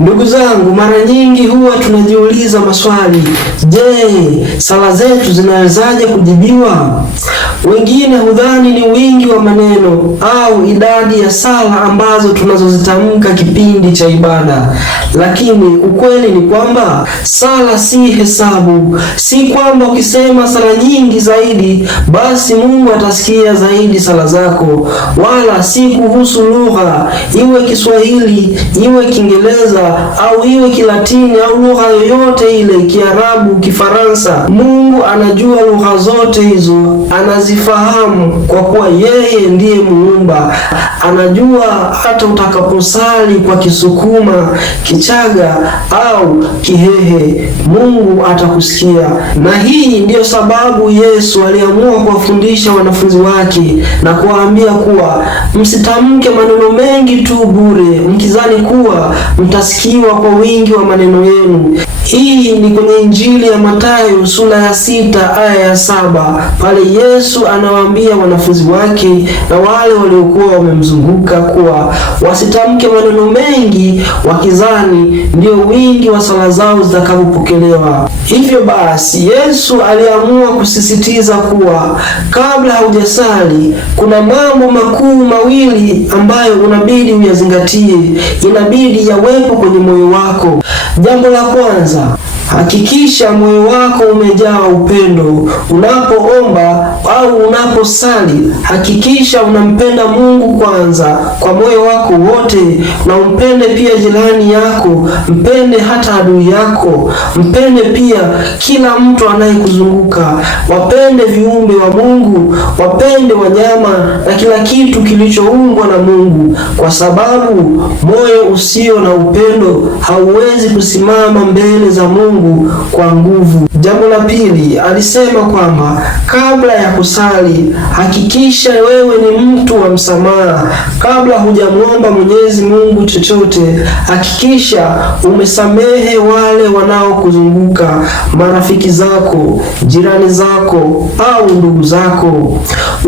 Ndugu zangu, mara nyingi huwa tunajiuliza maswali. Je, sala zetu zinawezaje kujibiwa? Wengine hudhani ni wingi wa maneno au idadi ya sala ambazo tunazozitamka kipindi cha ibada. Lakini ukweli ni kwamba sala si hesabu. Si kwamba ukisema sala nyingi zaidi basi Mungu atasikia zaidi sala zako. Wala si kuhusu lugha, iwe Kiswahili, iwe Kiingereza au iwe Kilatini au lugha yoyote ile, Kiarabu, Kifaransa. Mungu anajua lugha zote hizo, anazifahamu kwa kuwa yeye ndiye Muumba. Anajua hata utakaposali kwa Kisukuma, Kichaga au Kihehe, Mungu atakusikia. Na hii ndiyo sababu Yesu aliamua kuwafundisha wanafunzi wake na kuwaambia kuwa msitamke maneno mengi tu bure, mkizani kuwa mtasikiwa kwa wingi wa maneno yenu. Hii ni kwenye Injili ya Mathayo sura ya 6 aya ya 7. Pale Yesu anawaambia wanafunzi wake na wale waliokuwa wamemzunguka kuwa wasitamke maneno mengi, wakizani ndio wingi wa sala zao zitakapopokelewa. Hivyo basi Yesu aliamua kusisitiza kuwa kabla haujasali kuna mambo makuu mawili ambayo unabidi uyazingatie, inabidi yawepo kwenye moyo wako. Jambo la kwanza, hakikisha moyo wako umejaa upendo. Unapoomba au unaposali, hakikisha unampenda Mungu kwanza kwa moyo wako wote, na umpende pia jirani yako, mpende hata adui yako, mpende pia kila mtu anayekuzunguka, wapende viumbe wa Mungu, wapende wanyama na kila kitu kilichoumbwa na Mungu, kwa sababu moyo usio na upendo hauwezi kusimama mbele za Mungu kwa nguvu. Jambo la pili, alisema kwamba kabla ya kusali hakikisha wewe ni mtu wa msamaha. Kabla hujamwomba Mwenyezi Mungu chochote, hakikisha umesamehe wale wanaokuzunguka, marafiki zako, jirani zako au ndugu zako.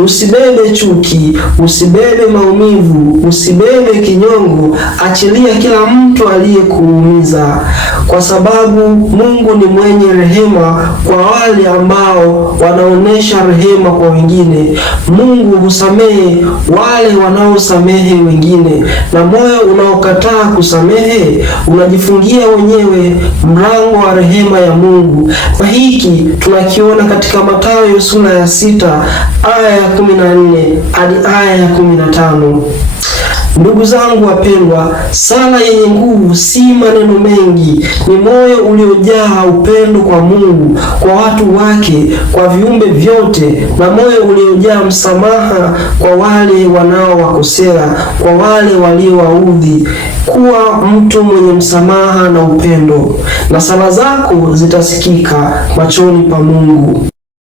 Usibebe chuki, usibebe maumivu, usibebe kinyongo. Achilia kila mtu aliyekuumiza, kwa sababu Mungu ni mwenye rehema kwa wale ambao wanaonesha rehema kwa wengine. Mungu husamehe wale wanaosamehe wengine, na moyo unaokataa kusamehe unajifungia wenyewe mlango wa rehema ya Mungu. Na hiki tunakiona katika Mathayo sura ya 6 aya ya 14 hadi aya ya 15. Ndugu zangu wapendwa, sala yenye nguvu si maneno mengi, ni moyo uliojaa upendo kwa Mungu, kwa watu wake, kwa viumbe vyote, na moyo uliojaa msamaha kwa wale wanaowakosea, kwa wale waliowaudhi. Kuwa mtu mwenye msamaha na upendo, na sala zako zitasikika machoni pa Mungu.